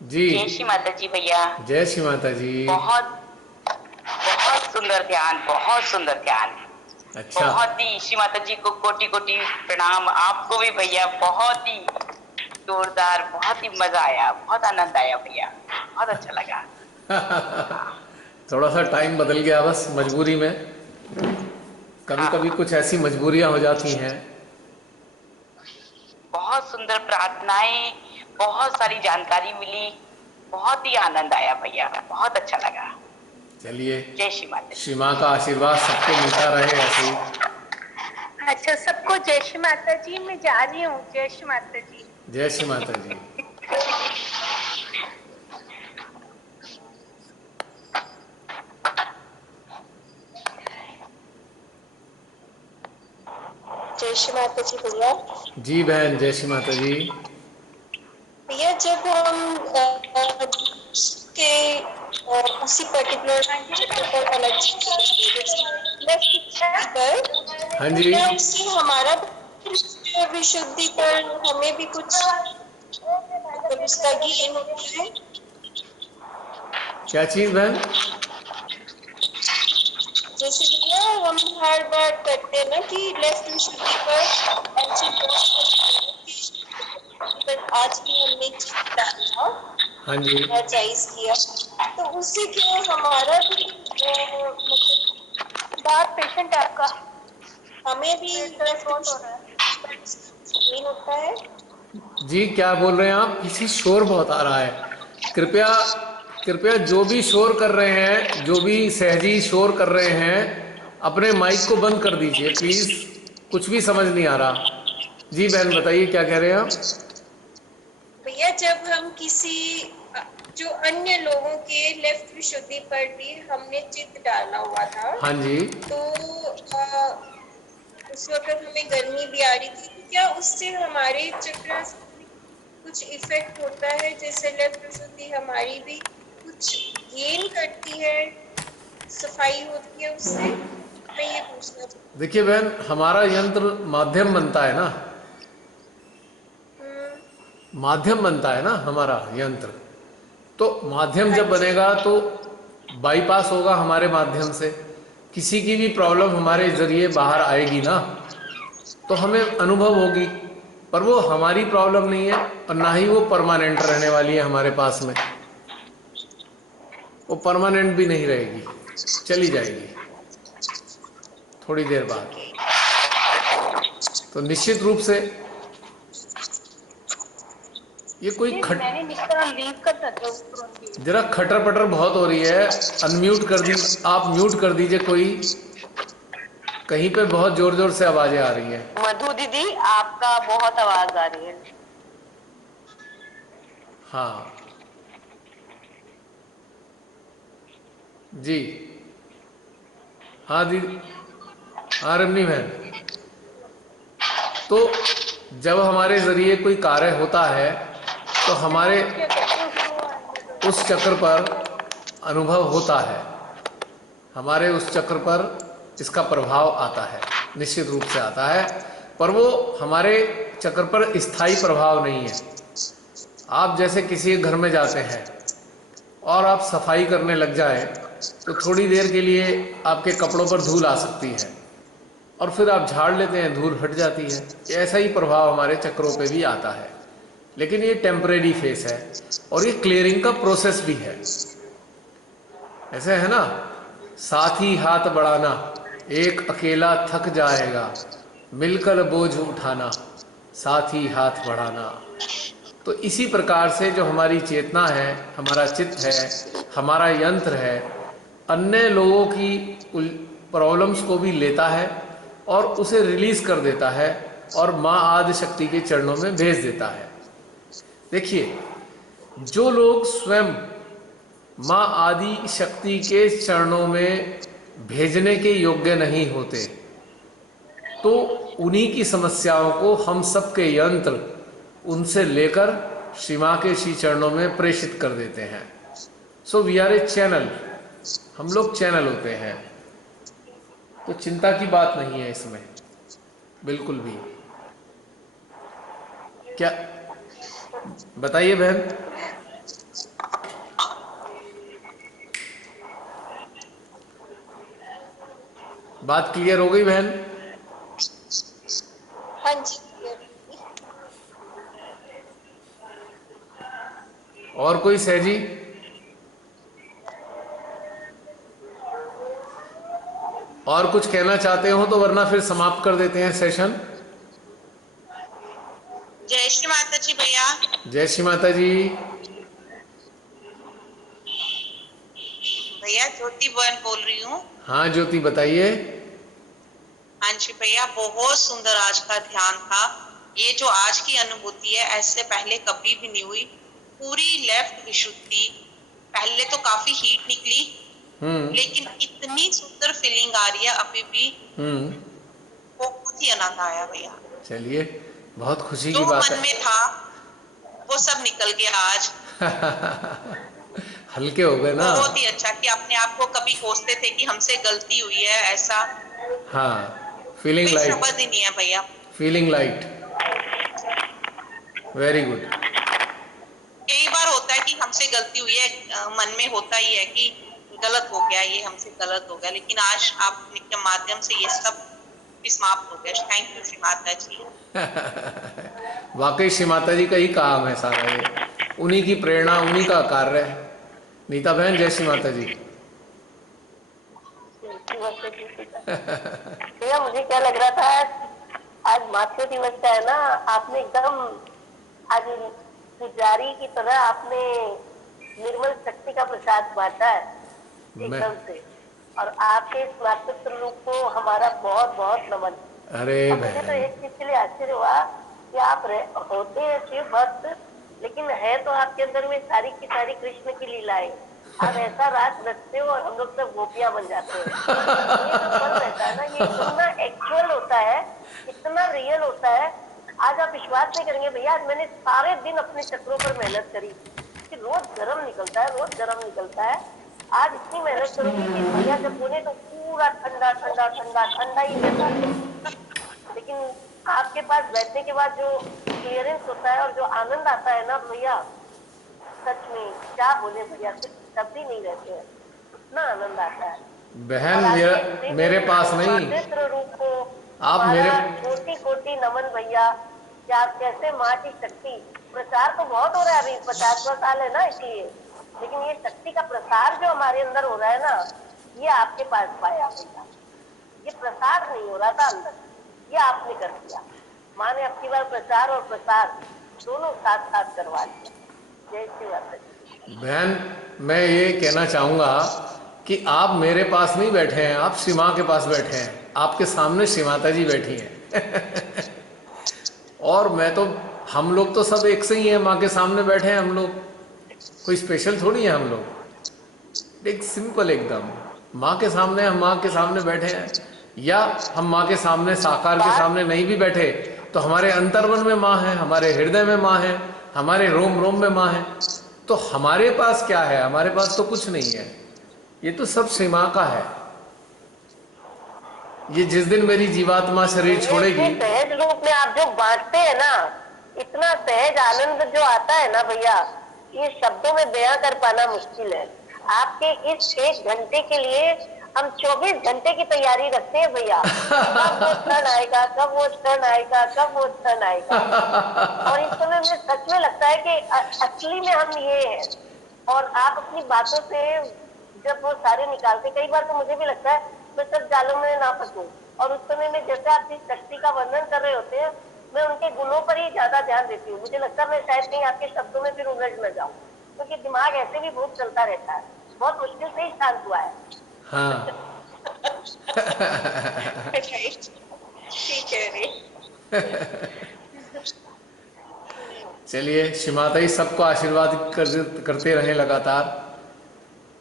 जी। जय श्री माता जी भैया। जय श्री माता जी। बहुत बहुत सुंदर ध्यान, बहुत सुंदर ध्यान। अच्छा, बहुत ही श्री माता जी को कोटि कोटि प्रणाम, आपको भी भैया बहुत ही जोरदार, बहुत ही मजा आया, बहुत आनंद आया भैया, बहुत अच्छा लगा। थोड़ा सा टाइम बदल गया बस मजबूरी में, कभी हाँ, कभी कुछ ऐसी मजबूरियां हो जाती हैं। बहुत सुंदर प्रार्थनाएं, बहुत सारी जानकारी मिली, बहुत ही आनंद आया भैया, बहुत अच्छा लगा। चलिए, जय श्री माता जी। श्री माँ का आशीर्वाद सबको मिलता रहे ऐसे ही। अच्छा, सबको जय श्री माता जी। मैं जा रही हूँ। जय श्री माता जी। जय श्री माता जी। जय श्री माता जी भैया। जी बहन, जय श्री माता जी। भैया, जब हम के उसी पर्टिकुलर पर हाँ जी, क्या उससे हमारा विशुद्धि पर हमें भी कुछ उसका ज्ञान होता है? क्या चीज बहन? जैसे भैया हम हर बार करते हैं ना कि लेफ्ट विशुद्धि पर आज भी हमने डाला, हाँ जी, एनर्जाइज किया, तो उससे क्या हमारा भी मतलब बात पेशेंट आपका हमें भी नहीं होता है। जी क्या बोल रहे हैं आप? पीछे शोर बहुत आ रहा है, कृपया कृपया जो भी शोर कर रहे हैं, जो भी सहजी शोर कर रहे हैं, अपने माइक को बंद कर दीजिए प्लीज, कुछ भी समझ नहीं आ रहा। जी बहन बताइए, क्या कह रहे हैं आप? भैया, जब हम किसी जो अन्य लोगों के लेफ्ट विशुद्धि पर भी हमने चित्त डाला हुआ था, हाँ जी, तो उस वक्त हमें गर्मी भी आ रही थी, तो क्या उससे हमारे चक्र कुछ इफेक्ट होता है? जैसे लेफ्ट विशुद्धि हमारी भी कुछ गेन करती है, सफाई होती है उससे? मैं ये पूछना चाहती देखिए बहन, हमारा यंत्र माध्यम बनता है ना, हूँ। माध्यम बनता है ना हमारा यंत्र, तो माध्यम जब बनेगा तो बाईपास होगा हमारे माध्यम से, किसी की भी प्रॉब्लम हमारे जरिए बाहर आएगी ना, तो हमें अनुभव होगी, पर वो हमारी प्रॉब्लम नहीं है और ना ही वो परमानेंट रहने वाली है हमारे पास में, वो परमानेंट भी नहीं रहेगी, चली जाएगी थोड़ी देर बाद। तो निश्चित रूप से ये कोई जरा खटर पटर बहुत हो रही है, अनम्यूट कर दी, आप म्यूट कर दीजिए कोई, कहीं पे बहुत जोर जोर से आवाजें आ रही हैं। मधु दीदी, आपका बहुत आवाज आ रही है। हाँ जी, हाँ दीदी, हाँ रमनी बहन, तो जब हमारे जरिए कोई कार्य होता है तो हमारे उस चक्र पर अनुभव होता है, हमारे उस चक्र पर इसका प्रभाव आता है, निश्चित रूप से आता है, पर वो हमारे चक्र पर स्थायी प्रभाव नहीं है। आप जैसे किसी घर में जाते हैं और आप सफाई करने लग जाएं, तो थोड़ी देर के लिए आपके कपड़ों पर धूल आ सकती है और फिर आप झाड़ लेते हैं, धूल हट जाती है। ऐसा ही प्रभाव हमारे चक्रों पे भी आता है, लेकिन ये टेम्परेरी फेस है और ये क्लियरिंग का प्रोसेस भी है। ऐसे है ना, साथ ही हाथ बढ़ाना, एक अकेला थक जाएगा, मिलकर बोझ उठाना, साथ ही हाथ बढ़ाना। तो इसी प्रकार से जो हमारी चेतना है, हमारा चित्त है, हमारा यंत्र है, अन्य लोगों की प्रॉब्लम्स को भी लेता है और उसे रिलीज कर देता है और माँ आदि शक्ति के चरणों में भेज देता है। देखिए, जो लोग स्वयं माँ आदि शक्ति के चरणों में भेजने के योग्य नहीं होते, तो उन्हीं की समस्याओं को हम सबके यंत्र उनसे लेकर श्री माँ के श्री चरणों में प्रेषित कर देते हैं। So we are a channel, हम लोग चैनल होते हैं। तो चिंता की बात नहीं है इसमें बिल्कुल भी। क्या बताइए बहन। बात क्लियर हो गई बहन? हाँ जी। और कोई सहजी? और कुछ कहना चाहते हो तो, वरना फिर समाप्त कर देते हैं सेशन। जय श्री माता जी भैया। जय श्री माता जी। भैया ज्योति बहन बोल रही हूँ। हाँ ज्योति बताइए। हाँ जी भैया, बहुत सुंदर आज का ध्यान था। ये जो आज की अनुभूति है, ऐसे पहले कभी भी नहीं हुई। पूरी लेफ्ट विशुद्धि, पहले तो काफी हीट निकली, लेकिन इतनी सुंदर फीलिंग आ रही है अभी भी। बहुत ही आनंद आया भैया। चलिए, बहुत खुशी जो की बात मन है। में था वो सब निकल गया आज। हल्के हो गए ना। बहुत ही अच्छा कि अपने आप को कभी कोसते थे कि हमसे गलती हुई है, ऐसा हाँ, फीलिंग कोई लाइट। शब्द ही नहीं है भैया। Feeling light, very good. कई बार होता है कि हमसे गलती हुई है, मन में होता ही है कि गलत हो गया, ये हमसे गलत हो गया, लेकिन आज आपके माध्यम से ये सब समाप्त हो गया। थैंक यू श्री माता जी। वाकई श्री माता जी का ही काम है सारा ये, उन्हीं की प्रेरणा, उन्हीं का कार्य है। नीता बहन, जय श्री माता जी। भैया मुझे क्या लग रहा था, आज मातृ दिवस का है ना, आपने एकदम आज पुजारी की तरह आपने निर्मल शक्ति का प्रसाद बांटा है एकदम से। और आपके इस मातृत्व रूप को हमारा बहुत बहुत नमन। अरे मुझे तो एक चीज के लिए आश्चर्य हुआ कि आप होते हैं शिव भक्त, लेकिन है तो आपके अंदर में सारी की सारी कृष्ण की लीलाएं। आप ऐसा रात रचते हो और हम लोग सब गोपियां बन जाते हैं। ये जो पल रहता है ना, ये इतना एक्चुअल होता है, इतना रियल होता है। आज आप विश्वास नहीं करेंगे भैया, आज मैंने सारे दिन अपने चक्रों पर मेहनत करी कि रोज गर्म निकलता है, रोज गर्म निकलता है। आज इतनी मेहनत करूंगी कि भैया जब बोले तो पूरा ठंडा ठंडा ठंडा ठंडा ही रहता है। लेकिन आपके पास बैठने के बाद जो क्लियरेंस होता है और जो आनंद आता है ना भैया, सच में क्या बोले भैया, कुछ शब्द ही नहीं रहते हैं, इतना आनंद आता है। बहन, मेरे पास नहीं, रूप को आप मेरे कोटि कोटि नमन भैया कि आप कैसे माँ की शक्ति। प्रचार तो बहुत हो रहा है, अभी 50वां साल है ना इसलिए, लेकिन ये शक्ति का प्रसार जो हमारे अंदर हो रहा है ना, ये आपके पास पाया भैया। ये प्रसार नहीं हो रहा था अंदर, ये आपने कर दिया। माँ ने अपनी बार प्रचार और प्रसार दोनों साथ साथ करवा दिया। जय श्री माता जी। बहन, मैं ये कहना चाहूंगा कि आप मेरे पास नहीं बैठे हैं, आप श्री माँ के पास बैठे हैं। आपके सामने श्री माता जी बैठी हैं। और मैं तो, हम लोग तो सब एक से ही हैं, माँ के सामने बैठे हैं हम लोग, कोई स्पेशल थोड़ी है हम लोग। एक सिंपल एकदम, माँ के सामने, हम माँ के सामने बैठे हैं। या हम माँ के सामने, साकार के सामने नहीं भी बैठे तो हमारे अंतर्मन में माँ है, हमारे हृदय में माँ है, हमारे रोम रोम में माँ है। तो हमारे पास क्या है? हमारे पास तो कुछ नहीं है, ये तो सब श्री माँ का है। ये जिस दिन मेरी जीवात्मा शरीर छोड़ेगी, सहज रूप में आप जो बांटते हैं ना, इतना सहज आनंद जो आता है ना भैया, ये शब्दों में बयां कर पाना मुश्किल है। आपके इस 1 घंटे के लिए हम 24 घंटे की तैयारी रखते हैं भैया। कब वो क्षण आएगा, कब वो क्षण आएगा, कब वो क्षण आएगा। और इस समय मुझे सच में लगता है कि असली में हम ये हैं। और आप अपनी बातों से जब वो सारे निकालते, कई बार तो मुझे भी लगता है मैं सब जालों में ना फंसूं, और उस समय में जैसे आप जिस शक्ति का वर्णन कर रहे होते हैं, मैं उनके गुणों पर ही ज्यादा ध्यान देती हूँ। मुझे लगता है मैं शायद कहीं आपके शब्दों में फिर उलझ न जाऊं, क्योंकि दिमाग ऐसे भी बहुत चलता रहता है, बहुत मुश्किल से ही शांत हुआ है। हाँ। ठीक है रे। चलिए, श्रीमाता जी सबको आशीर्वाद करते रहें लगातार।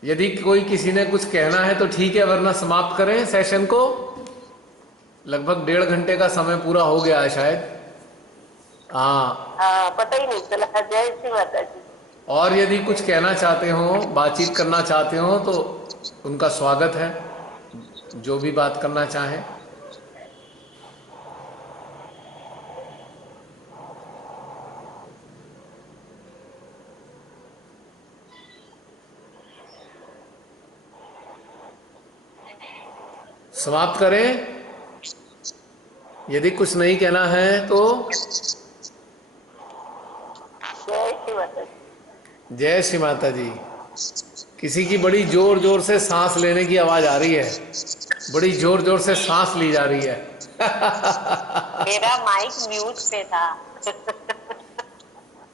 यदि कोई किसी ने कुछ कहना है तो ठीक है, वरना समाप्त करें सेशन को। लगभग 1.5 घंटे का समय पूरा हो गया है शायद। हाँ, हाँ, पता ही नहीं चला। जय श्री माता जी। और यदि कुछ कहना चाहते हो, बातचीत करना चाहते हो तो उनका स्वागत है, जो भी बात करना चाहें। समाप्त करें यदि कुछ नहीं कहना है तो। जय श्री माता जी। जय श्री माता जी। किसी की बड़ी जोर जोर से सांस लेने की आवाज आ रही है, बड़ी जोर जोर से सांस ली जा रही है। मेरा माइक म्यूट पे था।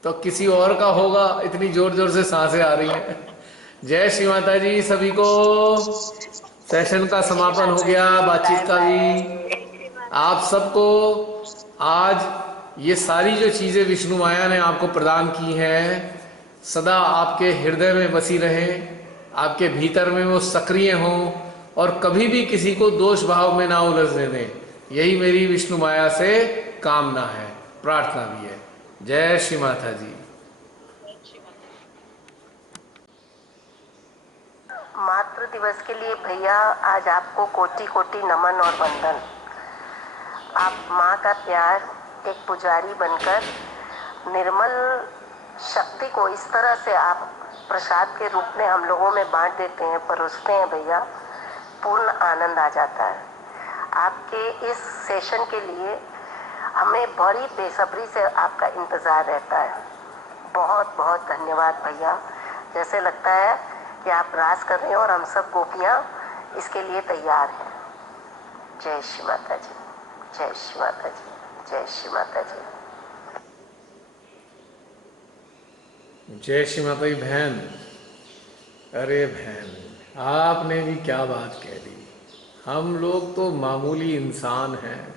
तो किसी और का होगा, इतनी जोर जोर से सांसें आ रही हैं। जय श्री माता जी सभी को। सेशन का जय श्री समापन हो माता गया, जी। बाय बातचीत का भी। बाय। आप सबको आज ये सारी जो चीजें विष्णु माया ने आपको प्रदान की हैं, सदा आपके हृदय में बसी रहें, आपके भीतर में वो सक्रिय हों, और कभी भी किसी को दोष भाव में ना उलझने दें। यही मेरी विष्णु माया से कामना है, प्रार्थना भी है। जय श्री माता जी। मातृ दिवस के लिए भैया आज आपको कोटि कोटि नमन और वंदन। आप माँ का प्यार एक पुजारी बनकर निर्मल शक्ति को इस तरह से आप प्रसाद के रूप में हम लोगों में बांट देते हैं, परोसते हैं भैया, पूर्ण आनंद आ जाता है। आपके इस सेशन के लिए हमें बड़ी बेसब्री से आपका इंतज़ार रहता है। बहुत बहुत धन्यवाद भैया। जैसे लगता है कि आप रास कर रहे हैं और हम सब गोपियाँ इसके लिए तैयार हैं। जय श्री माता जी, जय श्री माता जी, जय श्री माता जी। जय श्री माता जी बहन। अरे बहन, आपने भी क्या बात कह दी। हम लोग तो मामूली इंसान हैं,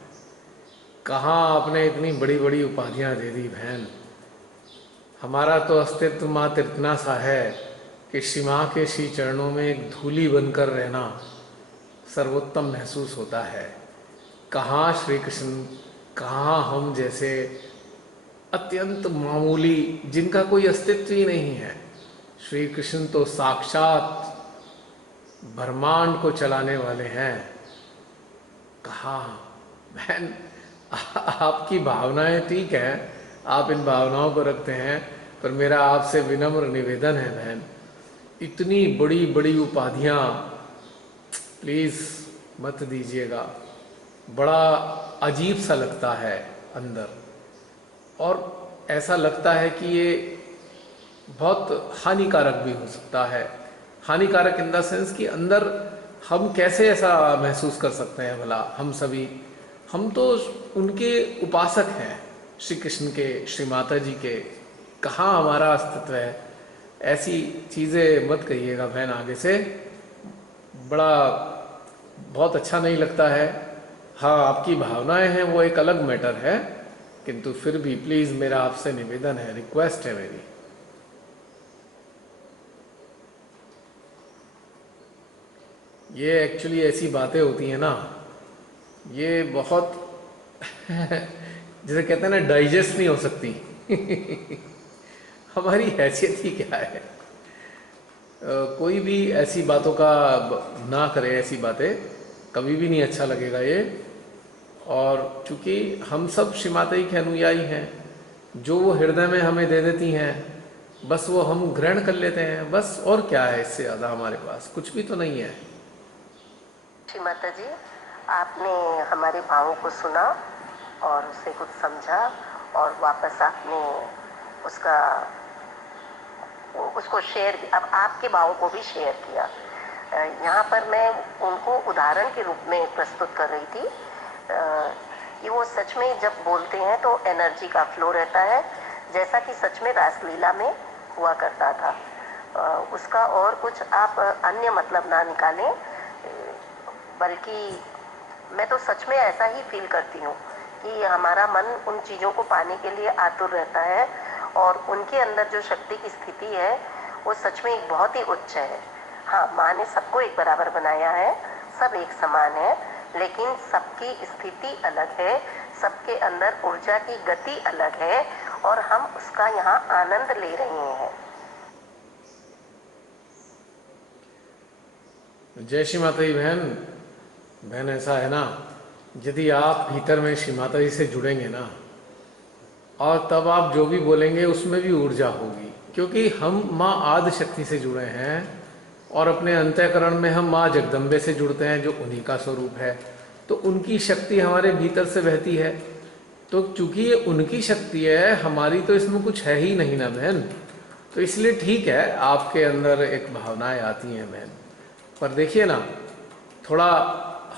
कहाँ आपने इतनी बड़ी बड़ी उपाधियाँ दे दी बहन। हमारा तो अस्तित्व मात्र इतना सा है कि श्री माँ के श्री चरणों में एक धूली बनकर रहना सर्वोत्तम महसूस होता है। कहाँ श्री कृष्ण, कहाँ हम जैसे अत्यंत मामूली, जिनका कोई अस्तित्व ही नहीं है। श्री कृष्ण तो साक्षात ब्रह्मांड को चलाने वाले हैं। कहाँ बहन, आपकी भावनाएं ठीक हैं, आप इन भावनाओं को रखते हैं, पर मेरा आपसे विनम्र निवेदन है बहन, इतनी बड़ी बड़ी उपाधियाँ प्लीज़ मत दीजिएगा। बड़ा अजीब सा लगता है अंदर, और ऐसा लगता है कि ये बहुत हानिकारक भी हो सकता है। हानिकारक इन द सेंस कि अंदर हम कैसे ऐसा महसूस कर सकते हैं भला। हम सभी, हम तो उनके उपासक हैं, श्री कृष्ण के, श्री माता जी के। कहाँ हमारा अस्तित्व है। ऐसी चीज़ें मत कहिएगा बहन आगे से, बड़ा बहुत अच्छा नहीं लगता है। हाँ, आपकी भावनाएं हैं वो एक अलग मैटर है, किंतु फिर भी प्लीज़ मेरा आपसे निवेदन है, रिक्वेस्ट है मेरी। ये एक्चुअली ऐसी बातें होती हैं ना, ये बहुत जिसे कहते हैं ना, डाइजेस्ट नहीं हो सकती। हमारी हैसियत ही क्या है। कोई भी ऐसी बातों का ना करे, ऐसी बातें कभी भी नहीं अच्छा लगेगा ये। और चूँकि हम सब श्री माता जी के अनुयायी हैं, जो वो हृदय में हमें दे देती हैं, बस वो हम ग्रहण कर लेते हैं, बस। और क्या है इससे ज़्यादा, हमारे पास कुछ भी तो नहीं है। श्री माता जी, आपने हमारे भावों को सुना और उससे कुछ समझा, और वापस आपने उसको शेयर, अब आपके भावों को भी शेयर किया। यहाँ पर मैं उनको उदाहरण के रूप में प्रस्तुत कर रही थी कि वो सच में जब बोलते हैं तो एनर्जी का फ्लो रहता है, जैसा कि सच में रासलीला में हुआ करता था। उसका और कुछ आप अन्य मतलब ना निकालें, बल्कि मैं तो सच में ऐसा ही फील करती हूँ कि हमारा मन उन चीज़ों को पाने के लिए आतुर रहता है और उनके अंदर जो शक्ति की स्थिति है वो सच में एक बहुत ही उच्च है। हाँ, माँ ने सबको एक बराबर बनाया है, सब एक समान है, लेकिन सबकी स्थिति अलग है, सबके अंदर ऊर्जा की गति अलग है और हम उसका यहाँ आनंद ले रहे हैं। जय श्री माता जी। बहन ऐसा है ना, यदि आप भीतर में श्री माता जी से जुड़ेंगे ना, और तब आप जो भी बोलेंगे उसमें भी ऊर्जा होगी, क्योंकि हम माँ आदि शक्ति से जुड़े हैं और अपने अंतःकरण में हम माँ जगदम्बे से जुड़ते हैं जो उन्हीं का स्वरूप है। तो उनकी शक्ति हमारे भीतर से बहती है। तो चूंकि ये उनकी शक्ति है, हमारी तो इसमें कुछ है ही नहीं ना बहन। तो इसलिए ठीक है, आपके अंदर एक भावनाएं आती हैं बहन, पर देखिए ना, थोड़ा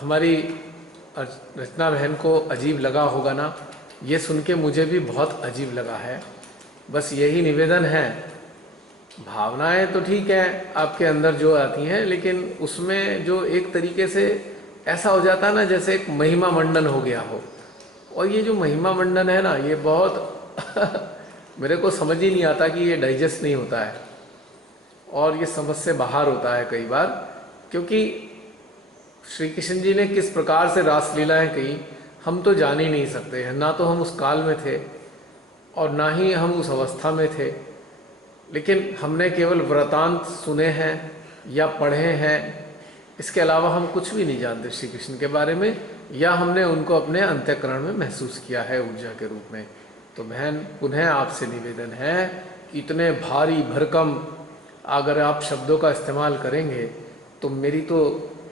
हमारी रचना बहन को अजीब लगा होगा ना, ये सुन के मुझे भी बहुत अजीब लगा है। बस यही निवेदन है, भावनाएं तो ठीक है आपके अंदर जो आती हैं, लेकिन उसमें जो एक तरीके से ऐसा हो जाता है ना जैसे एक महिमा मंडन हो गया हो। और ये जो महिमा मंडन है ना, ये बहुत मेरे को समझ ही नहीं आता कि ये डाइजेस्ट नहीं होता है और ये समझ से बाहर होता है कई बार, क्योंकि श्री कृष्ण जी ने किस प्रकार से रासलीलाएं कही हम तो जान ही नहीं सकते हैं। ना तो हम उस काल में थे और ना ही हम उस अवस्था में थे, लेकिन हमने केवल वृतांत सुने हैं या पढ़े हैं। इसके अलावा हम कुछ भी नहीं जानते श्री कृष्ण के बारे में, या हमने उनको अपने अंतःकरण में महसूस किया है ऊर्जा के रूप में। तो बहन, पुनः आपसे निवेदन है कि इतने भारी भरकम अगर आप शब्दों का इस्तेमाल करेंगे तो मेरी तो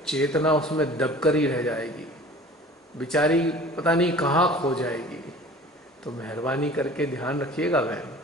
चेतना उसमें दबकर ही रह जाएगी, बेचारी पता नहीं कहाँ खो जाएगी। तो मेहरबानी करके ध्यान रखिएगा बहन।